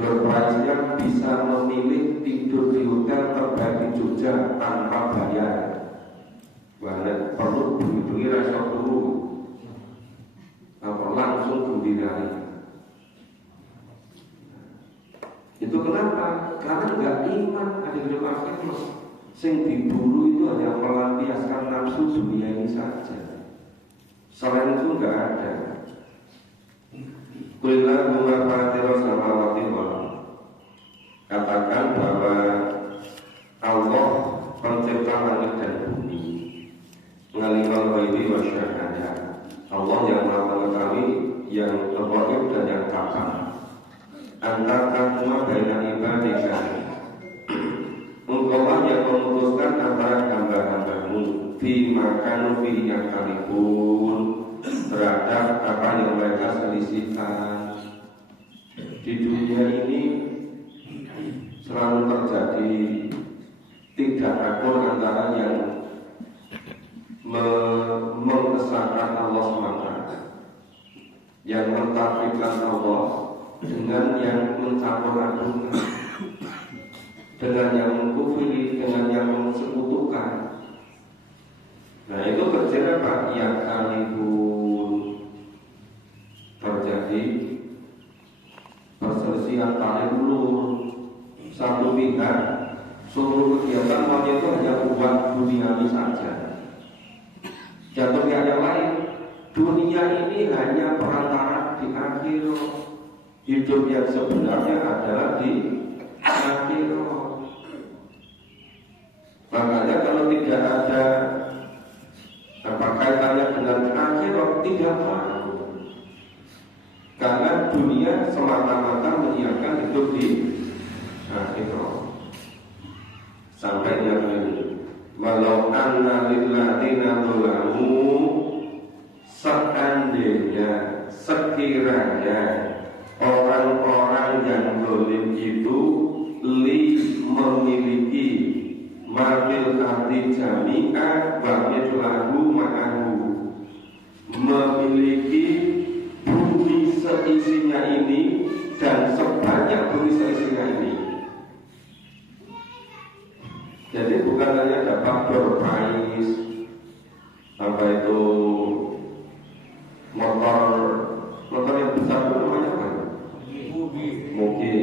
Door prize-nya bisa memilih tidur di hotel terbaik di Jogja tanpa bayar. Banyak perlu bengi-bengi resort dulu, apa langsung gembirani. Itu kenapa? Karena nggak iman ada di akhir. Sing diburu itu hanya melampiaskan nafsu dunia ini saja. Selain itu nggak ada. Kulillah mumafatiro samawati wal. Katakan bahwa Allah pencipta langit dan bumi, mengalimul ghaibi wa syahadah. Allah yang maha mengetahui yang ghaib dan yang tampak. Antara semua baina ibadika. Engkau yang memutuskan antara hamba-hambamu fi makan fi yang kalipun terhadap apa yang mereka selisihkan. Di dunia ini selalu terjadi tidak akur antara yang mengesahkan Allah SWT, yang mentauhidkan Allah, dengan yang mencampur adukan, dengan yang mengkufiri, dengan yang mensekutukan. Nah itu terjadi apa? Yang kalipun terjadi perselisihan tarik ulur. Satu pihak seluruh kegiatan maunya itu hanya buat duniawi saja. Jatuh pihak yang lain, dunia ini hanya perantara di akhirat. Hidup yang sebenarnya adalah di akhirat. Makanya kalau tidak ada kaitannya dengan akhirat, tidak perlu. Karena dunia semata-mata menyiapkan hidup di akhirat. Sampai yang ini, walau anna lilladzina dzalamu, seandainya sekiranya orang-orang yang zalim itu memiliki mafil ardi jami'ah wa mithlahu ma'ahu, memiliki bumi seisinya ini dan sebanyak bumi seisinya ini. Jadi bukan hanya dapat door prize, apa itu motor yang besar itu namanya apa? Moge.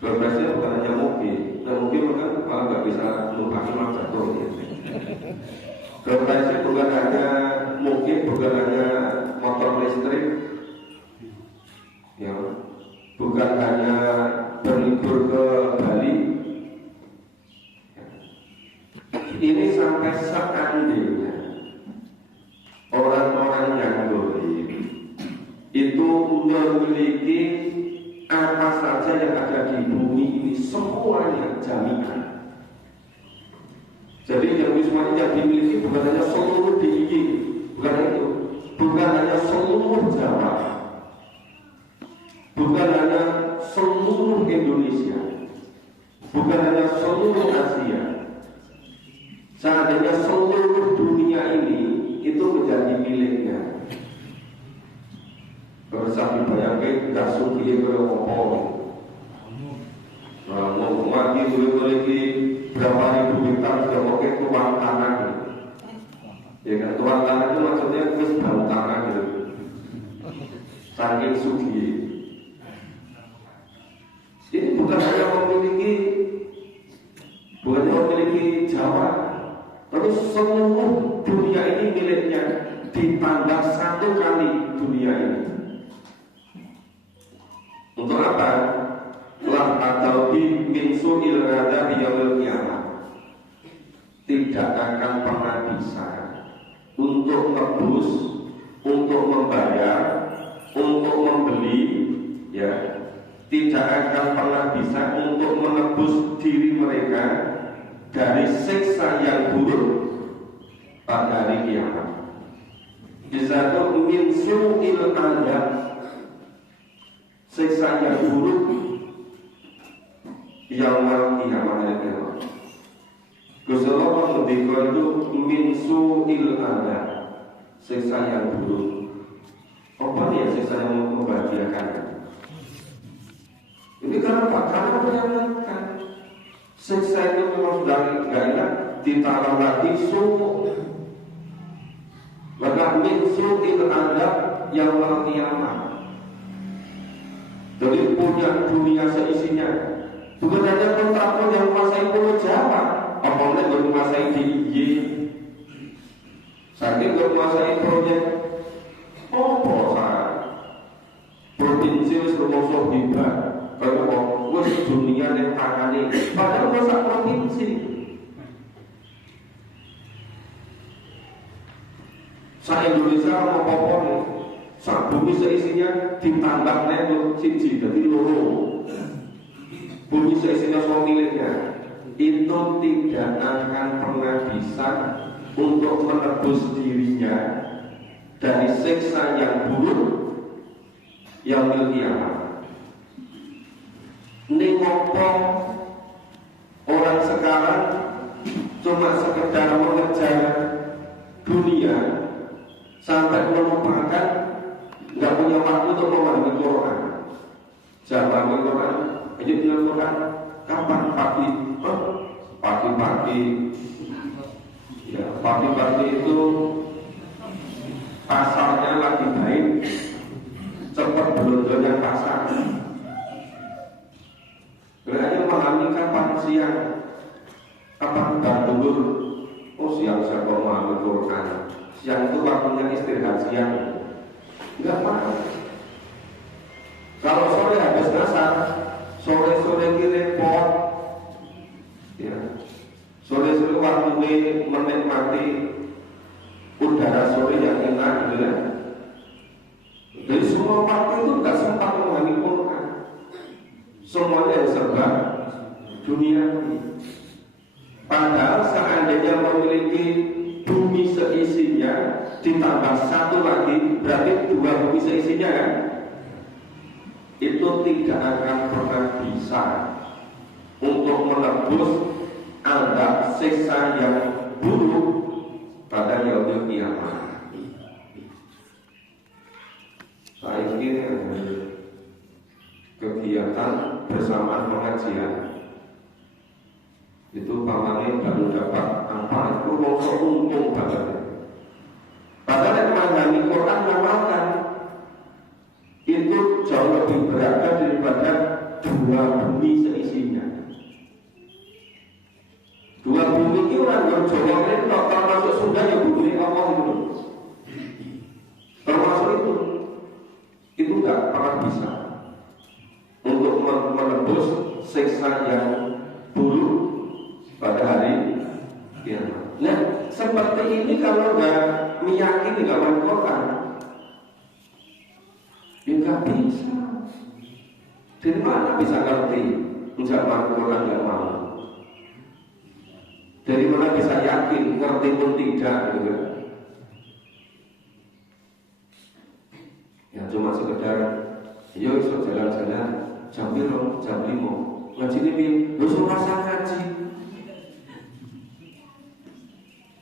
Door prize-nya bukan hanya moge. Nah mungkin kan kalau nggak bisa lupakan lah jatuh. Door prize-nya bukan hanya moge, bukan hanya motor listrik, ya, bukan hanya berlibur ke Bali. Ini sampai seandainya orang-orang yang zalim itu memiliki apa saja yang ada di bumi ini, semuanya jaminan. Jadi yang semuanya yang dimiliki bukan hanya seluruh DIY, bukan itu, bukan hanya seluruh Jawa, bukan hanya seluruh Indonesia, bukan hanya seluruh Asia. Seandainya seluruh dunia ini itu menjadi miliknya, bersama dibayangkan tidak suki oleh apa. Mau lagi memiliki berapa ribu hektar sudah pakai tuan tanah. Ya kan, tuan tanah itu maksudnya wis bau tanah gitu. Saking suki. Ini bukan hanya memiliki Jawa. Terus seluruh dunia ini miliknya, ditambah satu kali dunia ini. Untuk apa? Lah atau di min su'il ghadab yaumil qiyamah. Tidak akan pernah bisa untuk tebus, untuk membayar, untuk membeli, ya. Tidak akan pernah bisa untuk menebus diri mereka dari siksa yang buruk pada hari kiamat. Disatu min su'il adab, siksa yang buruk yaumil kiamat itu. Gusti Allah mendikar itu min su'il adab, siksa yang buruk. Apa ya siksa yang membahagiakan? Ini karena menyelamatkan. Siksa itu memang sudah nggak enak, ditambah lagi sumuk. Maka min su'il adab yang kiamat. Jadi punya dunia seisinya. Bukan hanya kontraktor yang menguasai Pulau Jawa, apalagi menguasai DIY. Saking menguasai proyek provinsi seluruh hibah. Kalau wes dunia yang tangani, padahal masa provinsi. Sa Indonesia mau popon, sa bumi seisinya ditambah nego siji jadi loro. Bumi seisinya semua miliknya. Itu tidak akan pernah bisa untuk menebus dirinya dari siksa yang buruk yang miliaran. Ini ngopong orang sekarang cuma sekedar mengejar dunia sampai melupakan nggak punya waktu untuk memahami Quran. Jangan Quran, ini dengan Quran kapan pagi? Pagi-pagi, ya pagi-pagi itu pasarnya lagi baik, cepat belanja pasar. Berarti memahami kapan siang, kapan bandur. Oh siang saya mau memahami Quran. Siang itu waktunya istirahat siang. Enggak apa. Kalau sore habis asar, sore-sore ini repot. Ya. Sore-sore waktunya menikmati udara sore yang enak, gitu ya. Jadi semua waktu itu enggak sempat memahami Quran. Semuanya serba dunia ini. Padahal seandainya memiliki bumi seisinya ditambah satu lagi, berarti dua bumi seisinya kan? Itu tidak akan pernah bisa untuk menebus adab siksa yang buruk pada yaumul kiamat. Saya kira kegiatan bersama pengajian itu pamannya baru dapat apa itu untung banget. Padahal yang memahami Quran ngamalkan itu jauh lebih berharga daripada dua bumi seisinya. Dua bumi itu orang Jawa ini termasuk Sunda ya bumi Allah itu. Termasuk itu nggak pernah bisa untuk menebus siksa yang buruk pada hari kiamat. Nah, seperti ini kalau nggak meyakini dengan Quran, ya nggak bisa. Dari mana bisa ngerti? Nggak mau Quran nggak mau. Dari mana bisa yakin? Ngerti pun tidak, gitu kan? Ya cuma sekedar, yo iso jalan-jalan. Jam 5, ngaji ini lu rasa ngaji.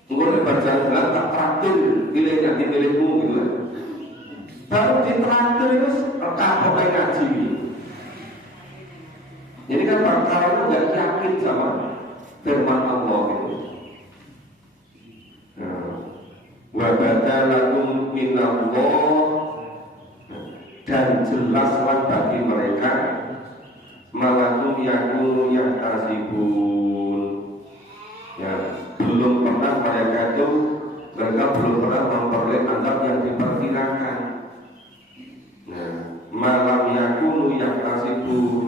Mungkin baca bilang tak traktir, pilih ganti pilihmu gitu kan. Baru di traktir itu apa ngaji ini. Jadi kan perkara itu nggak yakin sama firman Allah itu. Wa badalakum minallah, dan jelaslah bagi mereka malakum yakunu yang tasibun. Ya, belum pernah mereka belum pernah memperoleh azab yang diperkirakan. Nah, malam yakunu yang tasibun.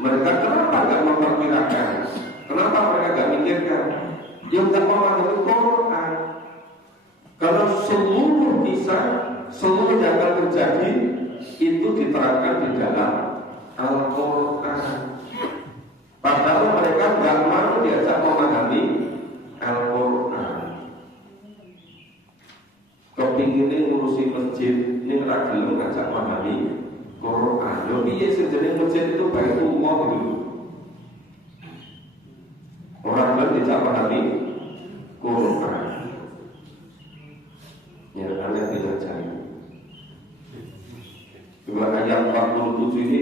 Mereka kenapa nggak memperkirakan? Kenapa mereka nggak mikirkan? Yang nggak memahami Quran. Kalau seluruh kisah, seluruh yang akan terjadi itu diterangkan di dalam Al-Quran. Padahal mereka nggak mau diajak memahami Al-Quran. Kepinginnya ngurusi masjid, ini lagi ngajak memahami Quran. Jadi ya sejenis masjid itu baik umum dulu. Orang lain tidak memahami Quran. Ya, Anda tidak cari. Dua ayat 47 ini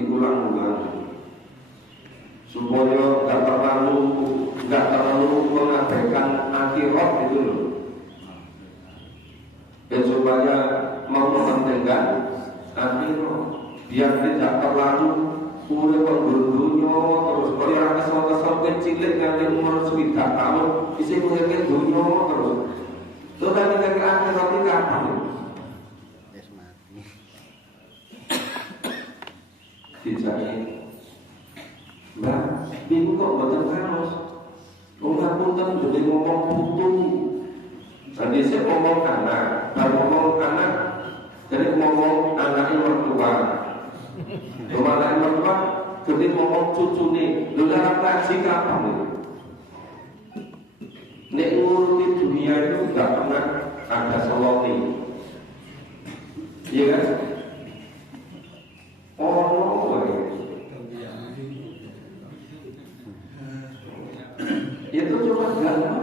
diulang-ulang supaya nggak terlalu mengabaikan akhirat itu loh, dan supaya mau mementingkan akhirat biar tidak terlalu urip dunia terus kaya kesel-kesel kecilik nganti umur 9 tahun isi mengerti dunia terus terus tadi kaki akhirat ini kapan dijaki mbak, ibu kok betul harus ngapunten jadi ngomong putu tadi saya ngomong anak dan ngomong anak jadi ngomong anaknya mertua kemana mertua jadi ngomong cucu nih lu dalam kaji kapan nih nek nguruti dunia itu gak pernah ada seloti iya kan itu cuma gampang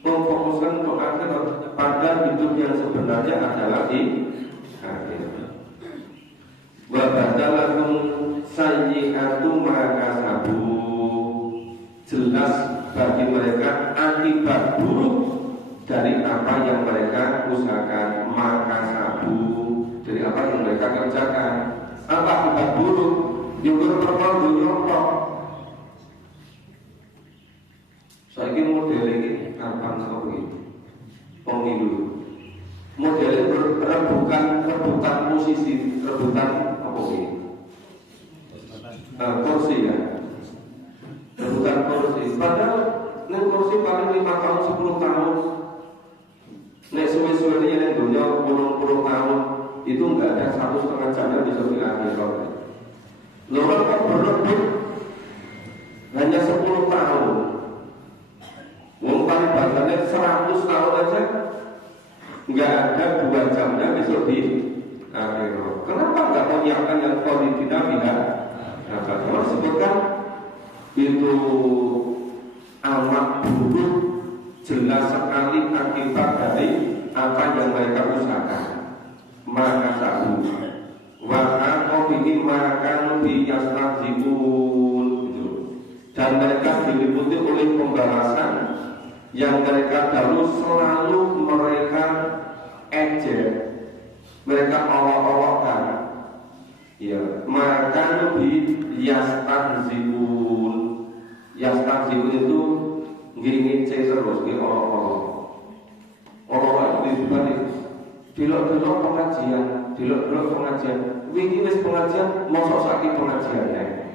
memfokuskan untuk akhirat pada hidup yang sebenarnya adalah di akhirat. Wa badalakum sayyi'atu ma kasabu, jelas bagi mereka akibat buruk dari apa yang mereka usahakan, maka sabu dari apa yang mereka kerjakan. Apa akibat buruk? Yang berperang saya ingin model ini kapan seperti pemilu modelnya rebutan posisi, rebutan apa ini kursi ya, rebutan kursi. Padahal nih kursi paling 5 tahun 10 tahun, nih suwe-suwe ini yang dunia 10 tahun itu nggak ada 1,5 jam yang bisa diakhir. Lalu kok berebut hanya 10 tahun. Wong paling bahasanya 100 tahun aja nggak ada 2 jamnya besok di akhirat. Kenapa nggak menyiapkan yang politika tidak? Nah, kalau sebutkan itu amat buruk, jelas sekali akibat dari apa yang mereka usahakan. Maka sabu, wahai ini makan biyastajibun, dan mereka diliputi oleh pembalasan yang mereka dahulu selalu mereka ejek, mereka olok-olokkan. Ya, maka lebih yastanzibun. Yastanzibun itu ngece terus, olok-olok. Olok-olok itu dibalik. Dilok-dilok pengajian. Wingi wis pengajian, mosok sakit pengajiannya.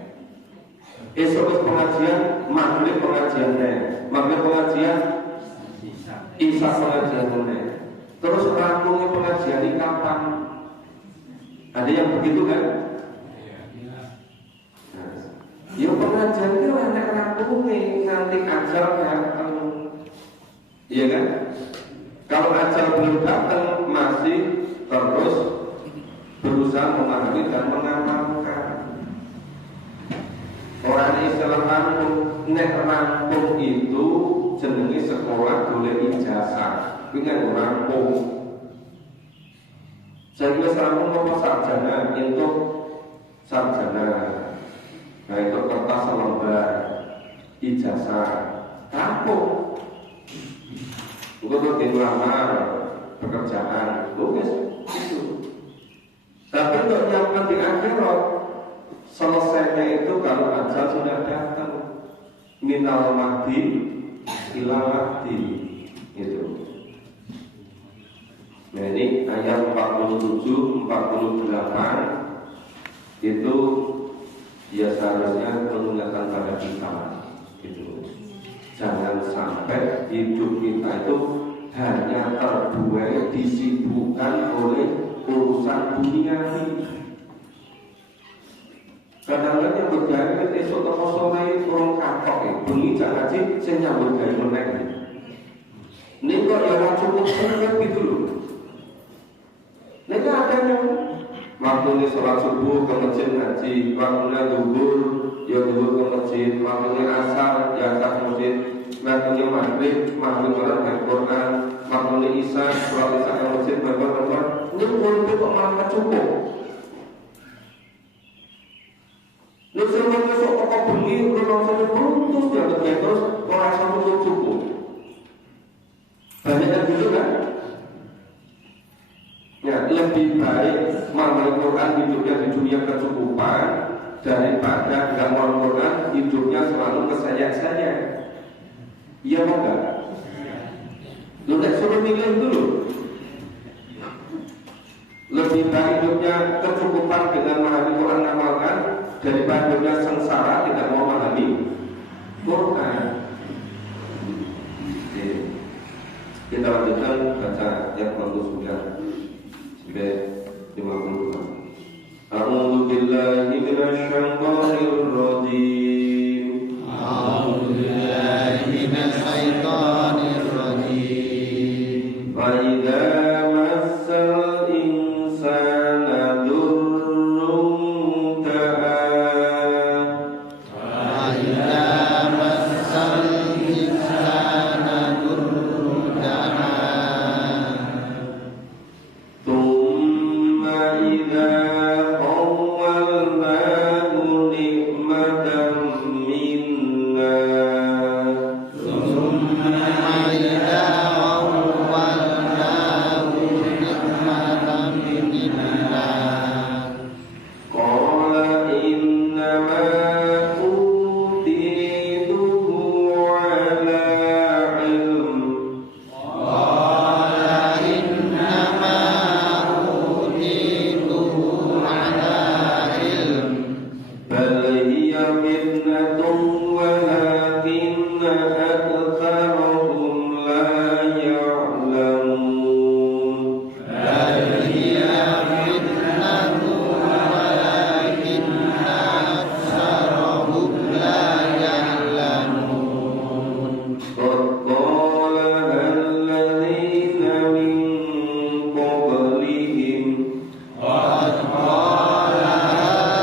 Esok wis pengajian, maghrib pengajiannya. Maghrib pengajian, isya pengajiannya. Terus rampungnya pengajian ini kapan? Ada yang begitu kan? Ya pengajian itu enak rampungnya nanti ajal datang. Iya kan? Kalau ajal belum datang masih terus berusaha memahami dan mengamalkan. Orang istilah rampung, nek rampung itu jenenge sekolah boleh ijazah, dengan rampung. Saya kira rampung apa sarjana, untuk sarjana. Nah itu kertas selembar, ijazah, rampung. Untuk dilamar pekerjaan, lukis itu. Tapi untuk yang di akhirat, selesainya itu kalau ajal sudah datang, minal mahdi ila mahdi itu. Nah ini ayat 47, 48 itu ya seharusnya mengingatkan pada kita gitu. Jangan sampai hidup kita itu hanya terbuai disibukkan oleh urusan dunia ini. Kadang-kadang yang bergaya itu esok atau sore orang kapok ya, bunyi jangan ngaji, saya nyambut gaya menek. Ini kok ya cukup sangat gitu loh. Ini ada yang waktunya sholat subuh ke masjid ngaji, waktunya duhur ya duhur ke masjid, waktunya asar ya asar ke masjid, waktunya maghrib orang baca Quran, waktunya isya sholat isya ke masjid, baca Quran. Ini boleh kok malah cukup. bengi rumah terus terus orang sama cukup. Banyak yang gitu kan? Ya, lebih baik mengamal Quran hidupnya di dunia kecukupan daripada nggak mau Quran hidupnya selalu kesayang-sayang. Iya mau nggak? Lu nggak suruh milih dulu. Lebih baik hidupnya kecukupan dengan memahami Quran amalkan daripada hidupnya sengsara tidak mau memahami Quran. Kita lanjutkan baca ayat 49 sampai 52. A'udzu billahi minasy syaithanir rajim. A'udzu billahi minasy syaithanir rajim. Wa idza massal insana durrun da'a. Wa idza massal insana durrun da'a. Thumma idza khawwalnahu ni'matan minna. Thumma idza awwalnahu nikmatan minna. Qala innama utituhu ala ilm. Qala innama utituhu ala ilm. Bal hiya fitnatun walakinna aktsarahum la ya'lamun. Bal hiya fitnatun walakinna aktsarahum la ya'lamun. Qad qalaha alladhina min qablihim Qad qala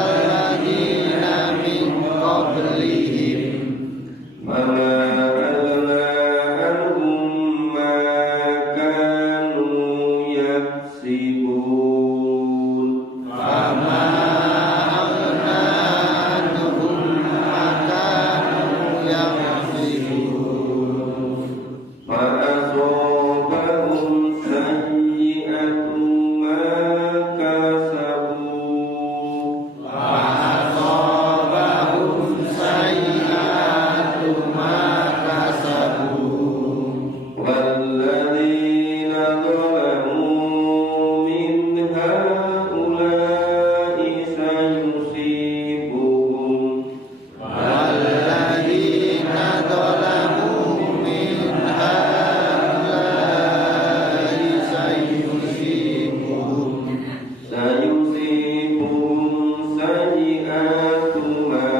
alladziina min qablihim fama aghna anhum ma kanu yaksibun. fama aghna anhum ma kanu yaksibun. فأصابهم سيئة ما كسبوا فأصابهم سيئات ما كسبوا. والذين ظلموا من هؤلاء سيصيبهم والذين ظلموا من هؤلاء سيصيبهم سيئات ما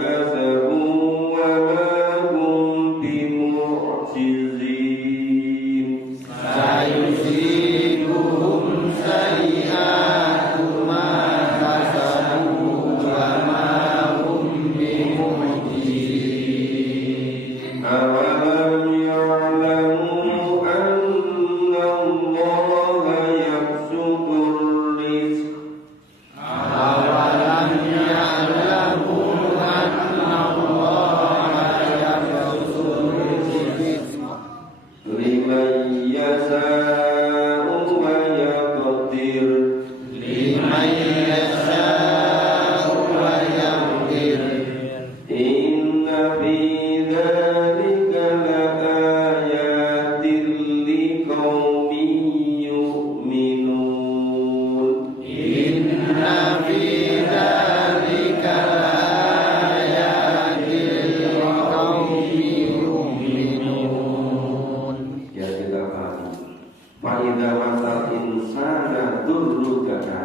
كسبوا وما هم بمعجزين. سيصيبهم سيئات ما كسبوا وما هم بمعجزين. أولم يعلموا أن الله يبسط الرزق أولم يعلموا أن الله يبسط الرزق لمن يشاء ويقدر لمن يشاء ويقدر. إن في ذلك لآيات لقوم يؤمنون. إن في ذلك لآيات لقوم يؤمنون. Ya kita pahami. Fa'idha masal insana durrukana,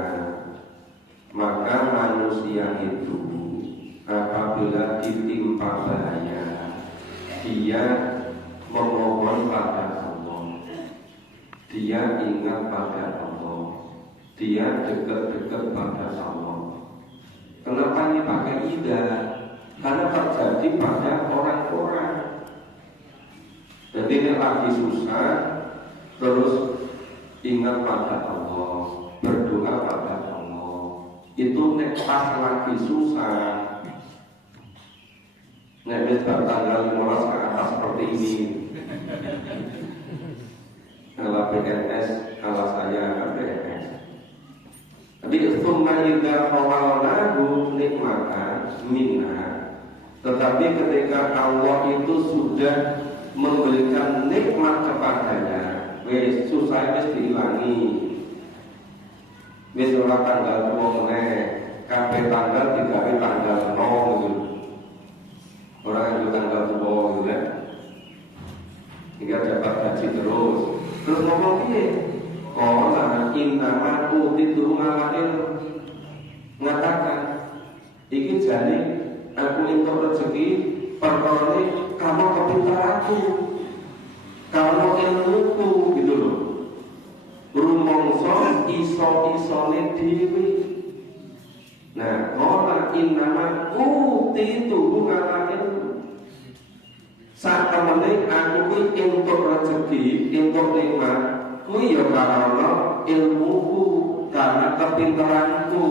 maka manusia itu apabila ditimpa bahaya, dia memohon pada Allah, dia ingat pada Allah, dia dekat-dekat pada Allah. Kenapa ini pakai ida? Karena terjadi pada orang-orang. Jadi ini lagi susah, terus ingat pada Allah, berdoa pada Allah. Itu nek pas lagi susah, Nek tanggal 15 ke atas seperti ini. Kalau PNS, kalau saya PNS. Tapi summa idza khawalnahu nikmatan minna. Tetapi ketika Allah itu sudah memberikan nikmat kepadanya, wis susah wis diilangi. Wis ora tanggal 2 meneh, kabeh tanggal digawe tanggal 0 gitu. Orang yang tanggal 2 gitu kan. Hingga dapat gaji terus. Terus ngomong piye? Qala innama utitu malail, ngatakan iki jane aku entuk rezeki perkara kamu kepintaranku, kamu ilmuku gitu loh. Rumangsa iso-isone dhewe. Nah, qala innama utitu malail, saat temene aku kuwi entuk rezeki, entuk nikmat, kuwi ya karena ilmuku, karena kepintaranku.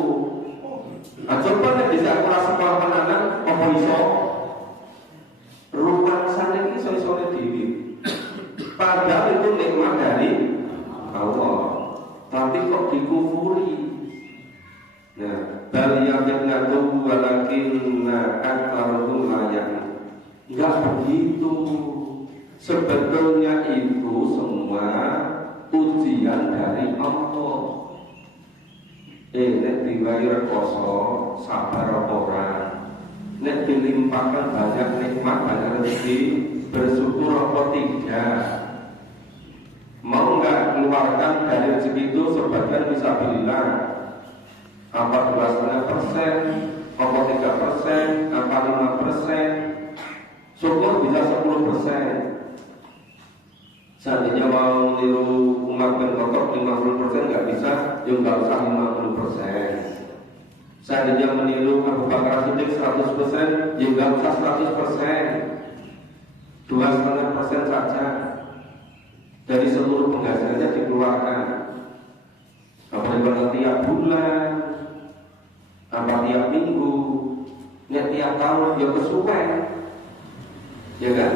Coba nek bisa aku rasa sekolah tenanan, apa iso? Rumangsane iki iso-isone dhewe. Padahal itu nikmat dari Allah, tapi kok dikufuri. Nah, bal yaqinatu walakinna aktsarahum la ya'lamun. Enggak begitu. Sebetulnya itu semua ujian dari Allah. Nek diwai rekoso sabar orang, nek dilimpahkan banyak nikmat, banyak rezeki, bersyukur apa tidak? Mau nggak keluarkan dari rezeki itu sebagian bisa bilang apa 2,5%, apa 3%, apa 5%. Syukur bisa 10%. Seandainya mau niru umat ben kotor 50% nggak bisa, ya nggak usah 50%. Seandainya meniru Abu Bakar Siddiq 100%, ya nggak usah 100%. 2,5% saja dari seluruh penghasilannya dikeluarkan. Apa tiap bulan, apa tiap minggu, tiap tahun, ya kesuwen. Ya kan?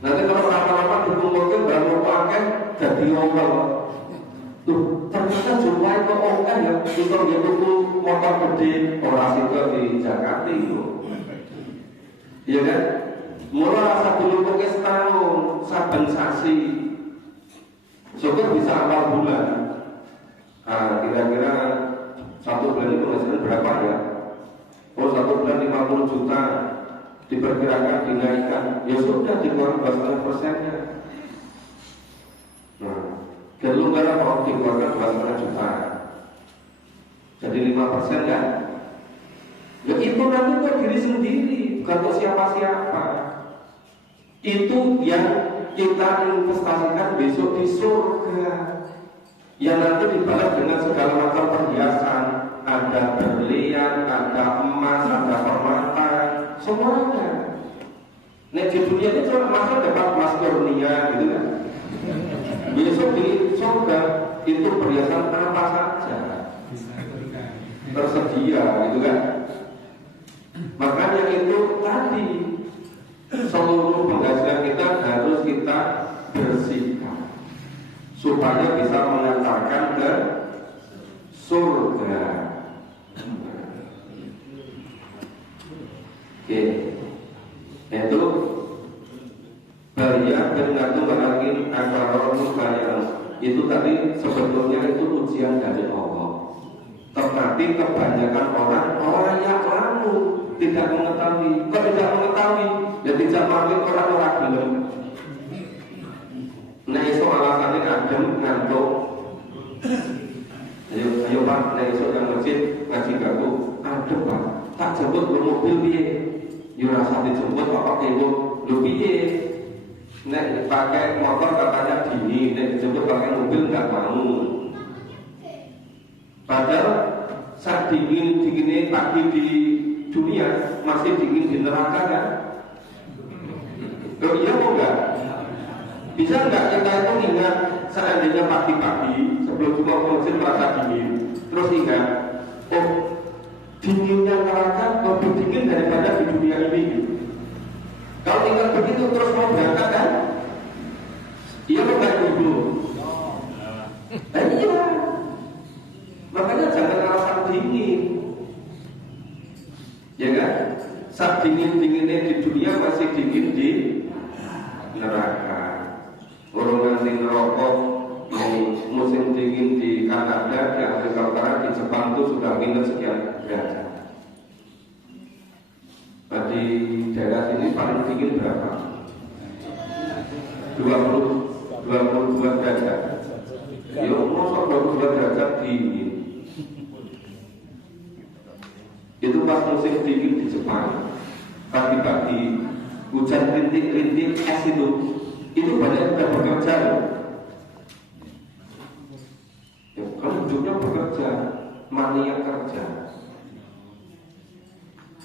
Nanti kalau lama-lama dikumpulkan barang pakai jadi ongkol. Tuh, ternyata jumlah itu ongkol ya. Itu dia tuku motor gede, orang situ di Jakarta itu. Iya kan? Mulai rasa dulu pakai setahun, saben sasi. Syukur bisa awal bulan. Nah, kira-kira 1 bulan itu hasilnya berapa ya? Oh, 1 bulan 50 juta. Diperkirakan dinaikkan, ya sudah dikeluarkan 2,5%-nya. Nah, kelonggaran kalau dikeluarkan 2,5 juta, jadi 5% kan? Ya itu nanti buat diri sendiri, bukan untuk siapa-siapa. Itu yang kita investasikan besok di surga, yang nanti dibalas dengan segala macam perhiasan, ada berlian, ada emas, ada permata. Semuanya. Nek di dunia ini cuma masa dapat emas kurnia gitu kan. Besok di surga itu perhiasan apa saja tersedia gitu kan. Makanya itu tadi seluruh penghasilan kita harus kita bersihkan supaya bisa mengantarkan ke surga. Oke, itu bahaya bergantung lagi antara kalian. Itu tadi sebetulnya itu ujian dari Allah. Tetapi kebanyakan orang yang lalu tidak mengetahui. Kok tidak mengetahui? Ya tidak makin orang belum. Nah itu alasannya adem ngantuk. Ayo Pak, nah itu yang masjid ngaji gaku adem Pak. Tak jemput bermobil piye? Yo rasa dijemput apa kebo lu piye? Nek pakai motor katanya dingin, nek dijemput pakai mobil nggak mau. Padahal saat dinginnya pagi di dunia masih dingin di neraka kan? Loh iya kok enggak? Bisa enggak kita itu ingat seandainya pagi-pagi sebelum cuma konsen merasa dingin, terus ingat, oh dinginnya neraka lebih dingin daripada di dunia ini gitu. nggak begitu terus mau berangkat kan? Iya lo nggak dulu. Iya. Makanya jangan alasan dingin, ya kan? Saat dingin-dinginnya di dunia masih dingin di neraka. Orang nanti ngerokok musim dingin di Kanada, di Afrika Utara, di Jepang itu sudah minus sekian derajat. Di daerah sini paling dingin berapa? 22 derajat. Ya masa 22 derajat dingin. Itu pas musim dingin di Jepang, pagi-pagi hujan rintik-rintik es itu banyak sudah bekerja. Ya, kan hidupnya bekerja, mania kerja.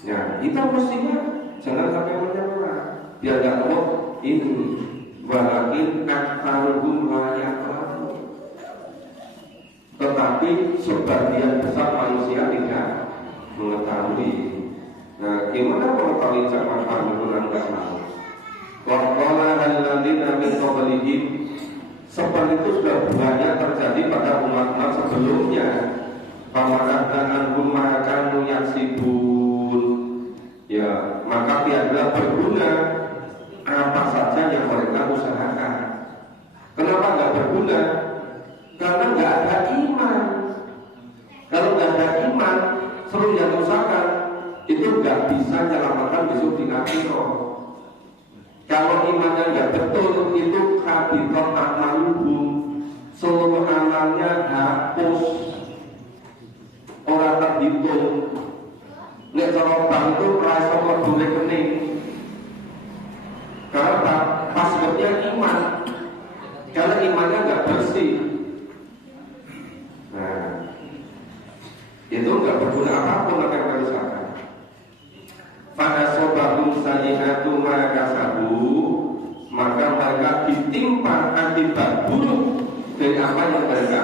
Ya, kita mestinya jangan sampai menyerah, biar nggak tahu ini. Walakin aktaruhum layak lalu. Tetapi sebagian besar manusia tidak mengetahui. Nah, gimana mengetahui zaman Fir'aun enggak mau? Waqala alladziina min qablihim, seperti itu sudah banyak terjadi pada umat-umat sebelumnya. Pamanahna anhum ma kanu yaksibun. Ya, maka biarlah berguna apa saja yang mereka usahakan. Kenapa nggak berguna? Karena nggak ada iman. Kalau nggak ada iman, seluruh yang usahakan itu nggak bisa menyelamatkan besok di akhirat. Kalau imannya nggak betul, itu habitat amaluhum, seluruh amalnya hapus, orang terhitung. Nek cara bank itu rasa mlebu rekening. Karena passwordnya iman, karena imannya nggak bersih. Nah, itu nggak berguna apapun apa yang diusahakan. Pada sobahum sayyi'atu ma kasabu, maka mereka ditimpa akibat buruk dari apa yang mereka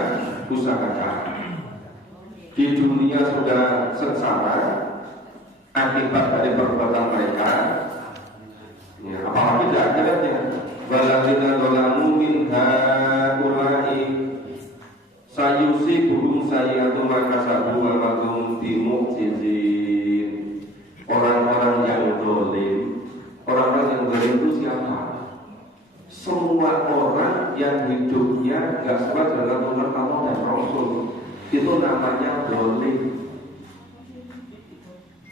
usahakan. Di dunia sudah sengsara akibat dari perbuatan mereka. Ya, apalagi di akhiratnya. Waladzina dzalamu min haula'i sayusibuhum sayyi'atu ma kasabu wa ma hum bimu'jizin. Orang-orang yang zalim, orang-orang yang zalim itu siapa? Semua orang yang hidupnya nggak sesuai dengan tuntunan Allah dan Rasul, itu namanya zalim.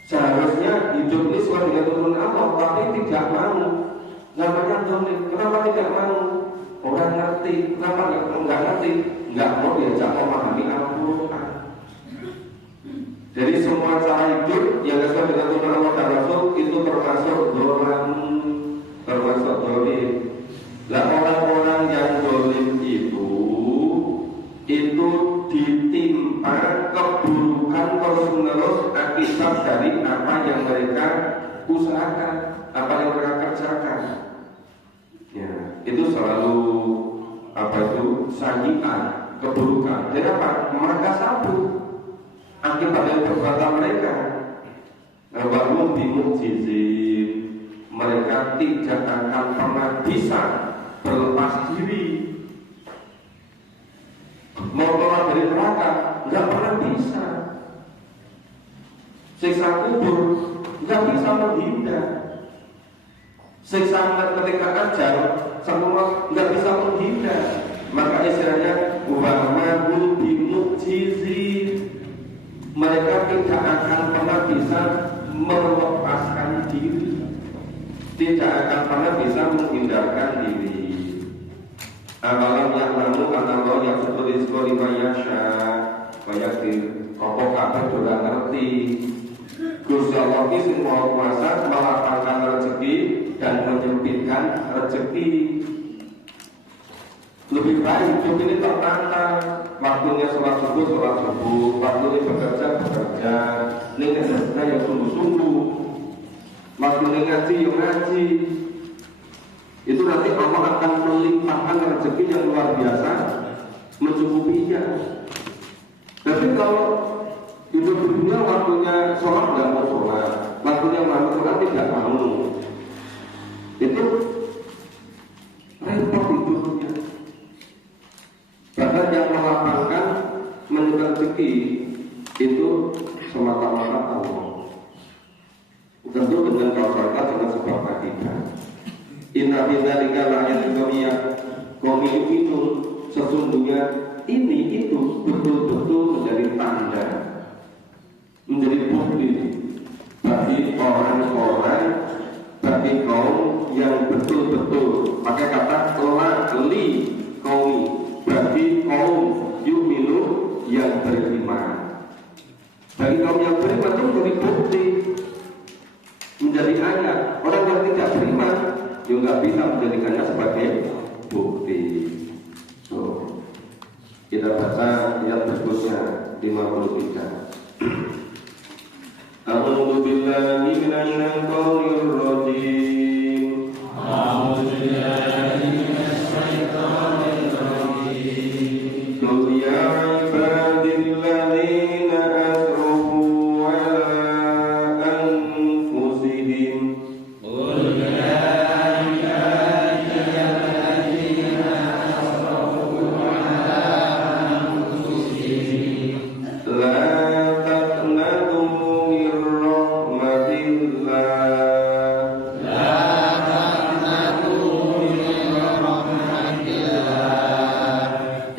Seharusnya hidup ini sesuai dengan tuntunan Allah, tapi tidak mau, namanya zalim. Kenapa tidak mau? Orang ngerti. Kenapa nggak ngerti? Nggak mau diajak memahami Al-Quran. Jadi semua cara hidup yang sesuai dengan tuntunan Allah dan Rasul itu termasuk zalim, termasuk zalim. Lah orang-orang yang zalim itu ditimpa keburukan terus-menerus akibat dari apa yang mereka usahakan, apa yang mereka kerjakan. Ya, itu selalu sayyi'ah, keburukan. Jadi apa? Maka satu akibat dari perbuatan mereka. Wahum bimu'jizin, mereka tidak akan pernah bisa berlepas diri. Mau keluar dari neraka nggak pernah bisa. Siksa kubur nggak bisa menghindar. Siksa ketika ajal semua nggak bisa menghindar. Maka istilahnya wahum bimu'jizin, mereka tidak akan pernah bisa melepaskan diri, tidak akan pernah bisa menghindarkan diri. Awalam ya'lamu anna Allah yaqdiru rizqa liman yasha wa yaqdir. Apa kabeh ora ngerti Gusti Allah iki sing Maha Kuasa melapangkan rezeki dan menyempitkan rezeki. Lebih baik hidup ini tertata, waktunya sholat subuh, waktunya bekerja, ini yang sungguh-sungguh, waktunya ngaji, yang ngaji. Itu nanti Allah akan melimpahkan rezeki yang luar biasa, mencukupinya. Tapi kalau hidup dunia waktunya sholat nggak mau sholat, waktunya mau sholat tidak mau, itu semata-mata Allah. Tentu dengan kausalkan dengan sebab akidah. Inna bidzalika la'ayatin qaum yu'minun. Sesungguhnya ini itu betul-betul menjadi tanda, menjadi bukti bagi orang-orang, bagi kaum yang betul-betul pakai kata li kaum, bagi kaum yu'minu yang beriman. Bagi kaum yang beriman itu menjadi bukti, menjadi ayat. Orang yang tidak beriman juga bisa menjadikannya sebagai bukti. So, kita baca ayat berikutnya 53. A'udzu billahi minasy syaithanir rajim. A'udzu billahi minasy syaithanir rajim. Qul ya ibadilladzina asrafu ala anfusihim. Qul ya ibadilladzina asrafu ala anfusihim. La taqnatu min rahmatillah. La taqnatu min rahmatillah.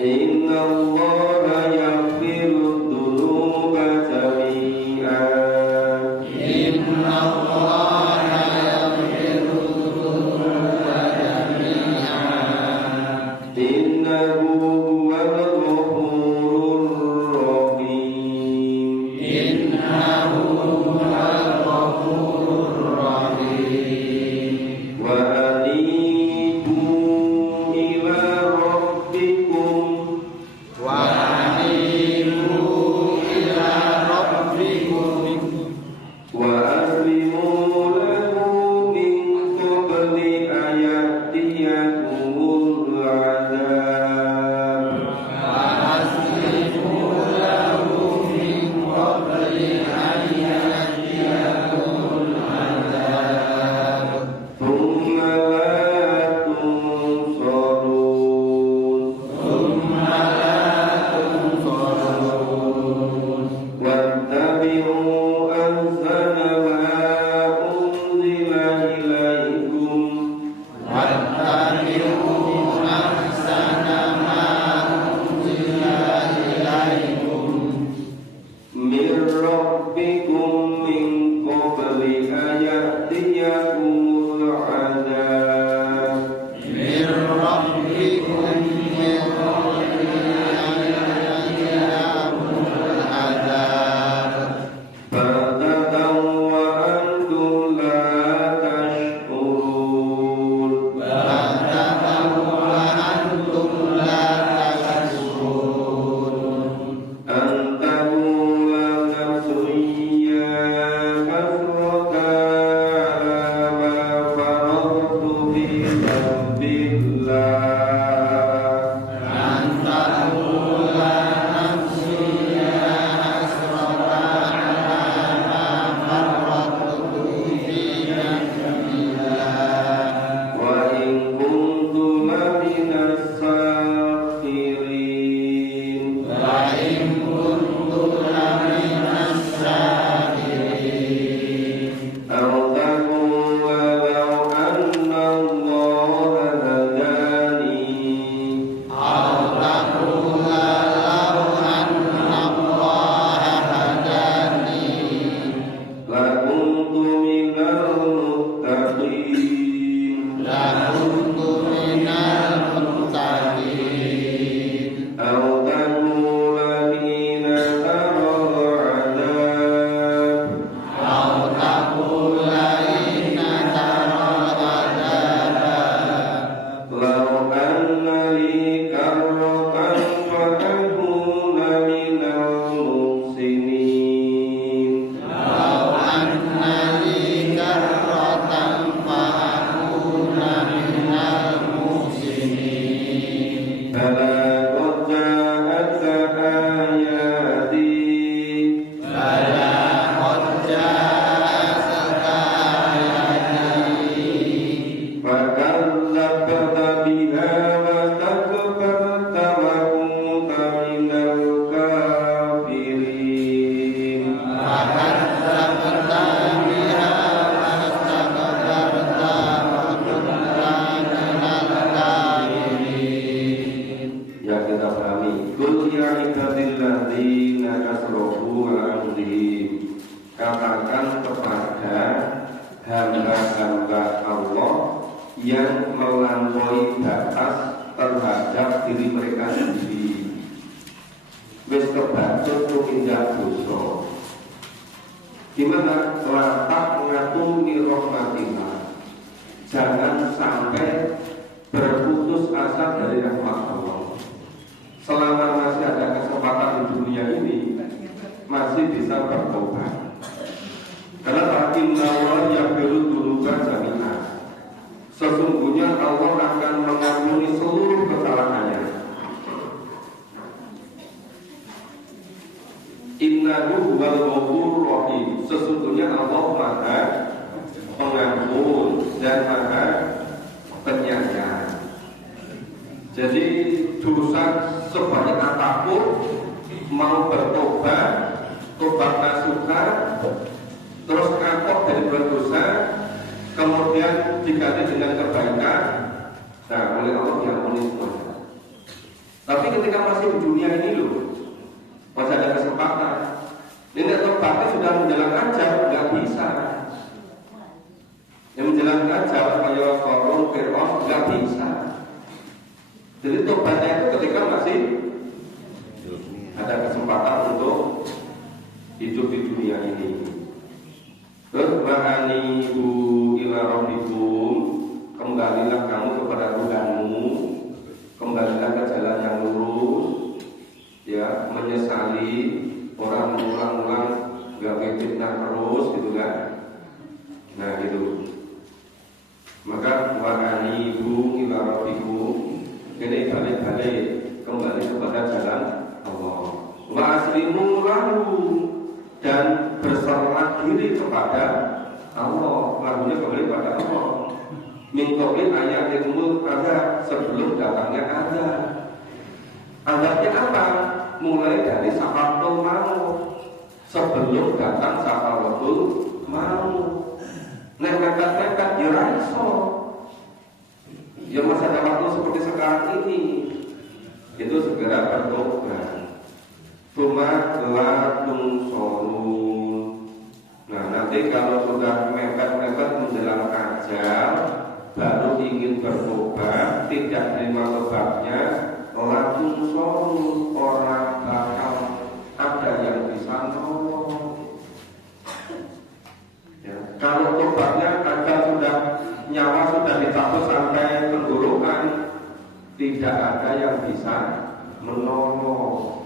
Inna Allaha yaghfiru dzunuba jami'an. Inna Allaha yaghfiru dzunuba jami'an. Innahu huwal ghafurur rahim. Innahu huwal ghafurur rahim. Wa anibu ila rabbikum. Wa anibu ila rabbikum. Wa aslimu lahu min qabli ayatiyakumul azab. Wa aslimu lahu min qabli ayatiyakumul azab. Thumma la tunsarun. Thumma la tunsarun. Wattabi'u ahsana ma unzila ilaikum. Wattabi'u ahsana ma unzila ilaikum min rabbikum min qabli ayatiyakumul azab. Min rabbikum min qabli ayatiyakumul azab. Baghtatan wa antum la tash'urun. Baghtatan wa antum la tash'urun. An taqula nafsun ya hasrata ala ma faradtu fi sabbillah. An taqula nafsun ya hasrata ala ma faradtu fi sabbillah. Wa in kuntu laminas sakhirin. Wa in kuntu laminas sakhirin. Aw taqula law anna Allaha hadani. Aw taqula law anna Allaha hadani. La kuntu minal muttaqin. La kuntu minal muttaqin. Aw taqula hina taral adab. Aw taqula hina taral adab. Law anna li karratan fa akuna minal muhsinin. Law anna li karratan fa akuna minal muhsinin. Bala qad ja'aka ayati. Bala qad ja'aka ayati. Fakadzdzabta biha wa takbarta wa kunta minal kafirin. Muslim, katakan kepada hamba-hamba Allah yang melampaui batas terhadap diri mereka sendiri. Wis kebacut tumindak dosa. Gimana? Latak ngatumi rahmatillah. Jangan sampai berputus asa dari rahmat Allah. Selama masih ada kesempatan di dunia ini, masih bisa bertobat. Karena inna Allah yaghfiru dzunuba jami'an. Sesungguhnya Allah akan mengampuni seluruh kesalahannya. Innahu huwal ghafurur rahim. Sesungguhnya Allah Maha Pengampun dan Maha Penyayang. Jadi dosa sebanyak apapun, mau bertobat, tobat nasuha, terus kapok dari berdosa, kemudian diganti dengan kebaikan, nah oleh Allah diampuni semuanya. Tapi ketika masih di dunia ini loh, masih ada kesempatan. Ini tobatnya sudah menjelang ajal, nggak bisa. Yang menjelang ajal, kayak Qarun, Fir'aun, nggak bisa. Jadi tobatnya itu ketika masih ada kesempatan untuk hidup di dunia ini. Beranihu ila rabbikum, kembalilah kamu kepada Tuhanmu, kembalilah ke jalan yang lurus, ya, menyesali orang mengulang-ulang gawe fitnah terus gitu kan. Nah gitu. Maka wa'anibu ila rabbikum, ini balik-balik kembali kepada jalan Allah. Wa aslimu lahu, dan berserah diri kepada Allah. Lagunya kembali pada Allah. Min qabli ayatimul azab, sebelum datangnya azab. Azabnya apa? Mulai dari safatul maut, sebelum datang safatul maut. Nekat-nekat ya raiso. Ya masa ada waktu seperti sekarang ini, itu segera bertobat. Cuma latung solun. Nah nanti kalau sudah mepet-mepet menjelang ajal, baru ingin bertobat, tidak terima tobatnya, latung solun, orang bakal ada yang bisa nolong. Ya, kalau tobatnya ajal sudah, nyawa sudah dicabut sampai tenggorokan, tidak ada yang bisa menolong.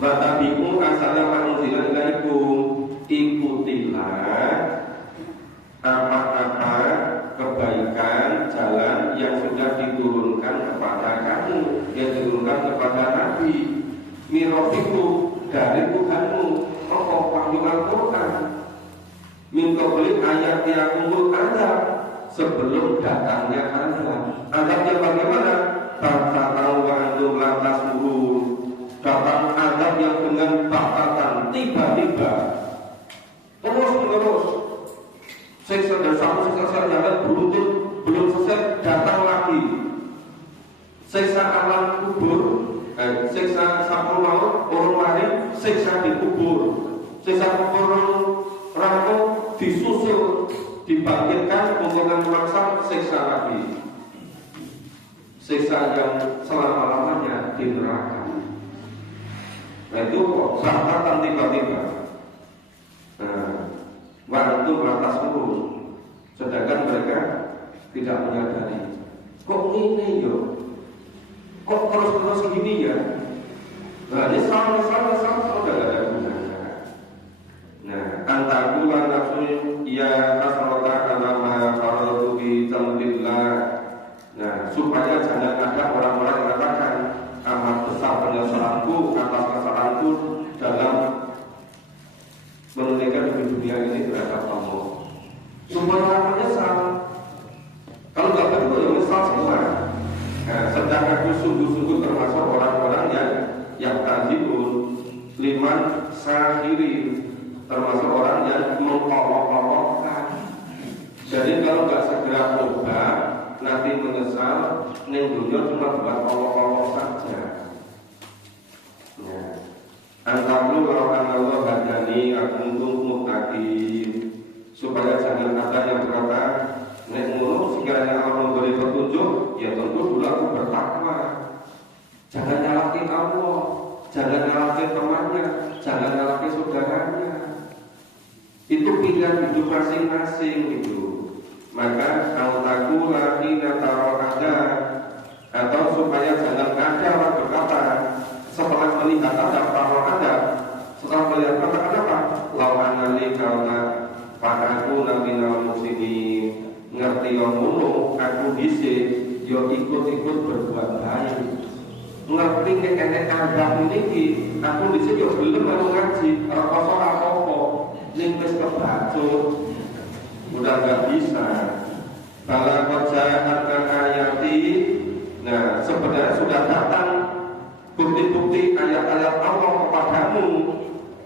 Watabi'u asala ma'unzila ilaikum, ikutilah apa-apa kebaikan jalan yang sudah diturunkan kepada kamu, yang diturunkan kepada Nabi mirofiku, dari Tuhanmu. Apa wahyu Al-Quran? Min qabli ayat yakumul azab, sebelum datangnya azab. Azabnya bagaimana? Tahu wa antum la tasmurun. Datang azab yang dengan batatan tiba-tiba, terus menerus, siksa dan satu siksa yang beruntun, belum selesai datang lagi. Siksa alam kubur, siksa sabtu maut, orang mati, siksa di kubur, siksa kubur rangkong disusul, dibangkitkan untuk memaksa siksa lagi. Siksa yang selama-lamanya di neraka. Nah itu kok batatan tiba-tiba. Nah, waktu lantas turun, sedangkan mereka tidak menyadari. Kok ini yo? Kok terus-terus gini ya? Nah ini sama sudah ada gunanya. Nah, antaku wa nafsu ya asrota alama faradu bi tamdillah. Nah, supaya jangan ada orang-orang yang mengatakan amat besar penyesalanku atas kesalahanku dalam menunaikan hidup dunia ini terhadap Allah. Supaya orang menyesal. Kalau nggak begitu ya menyesal semua. Nah, sedang aku sungguh-sungguh termasuk orang-orang yang tajibun, liman sahiri, termasuk orang yang mengolok-olokkan. Jadi kalau nggak segera tobat, nanti menyesal, ning dunia cuma buat olok-olok saja. Ya. Antara Lalu lawan Allah hadani akuntum muttaqin, supaya jangan ada yang berkata nek ngono sekiranya Allah memberi petunjuk, ya tentu dulu aku bertakwa. Jangan nyalahin Allah, jangan nyalahin temannya, jangan nyalahin saudaranya. Itu pilihan hidup masing-masing itu. Maka kalau taku lagi taruh ada, atau supaya jangan ada orang berkata setelah melihat ada taruh ada, setelah melihat ada apa? Lawan nali karena padaku naminal muslimin, ngerti yang mulu aku bisa yo ikut-ikut berbuat baik. Ngerti nek ada ini aku bisa yo belum mau ngaji rekoso apa-apa ning wis kebacut udah nggak bisa. Kalau percayaan ayati, nah sebenarnya sudah datang bukti-bukti ayat-ayat Allah kepadamu,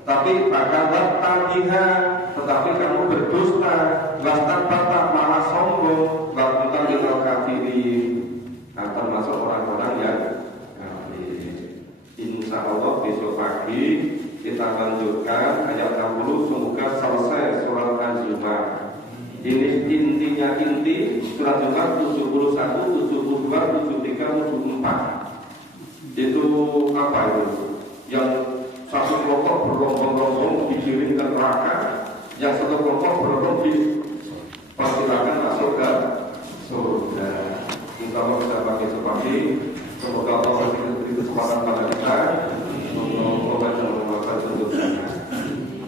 tapi bakal tagiha, tetapi kamu berdusta, lastan batak malah sombong, lakukan yang kafirin, termasuk orang-orang yang kafir. Insya Allah besok pagi kita lanjutkan ayat 60, semoga selesai surat An-Zumar. Ini intinya inti surat Zumar 71, 72, 73, 74. Itu apa itu? Yang satu kelompok berlombong-lombong dikirim ke neraka, yang satu kelompok berlombong dipersilakan masuk ke surga. Insya Allah kita pakai sepagi. Semoga Allah memberi kesempatan pada kita untuk membaca untuk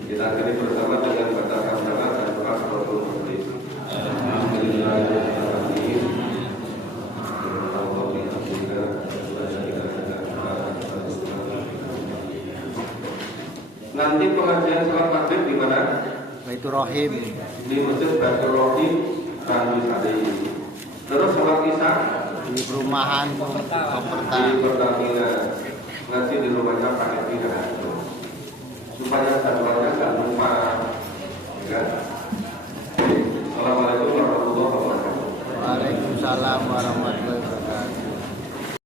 kita akhiri bersama dengan baca hamdalah dan doa Rasul Muslim. Nanti pengajian salat maghrib di mana? Baitur Rahim. Di Masjid Baitur Rahim Randu Sari. Terus salat isya Di perumahan di Koperta. Pertamina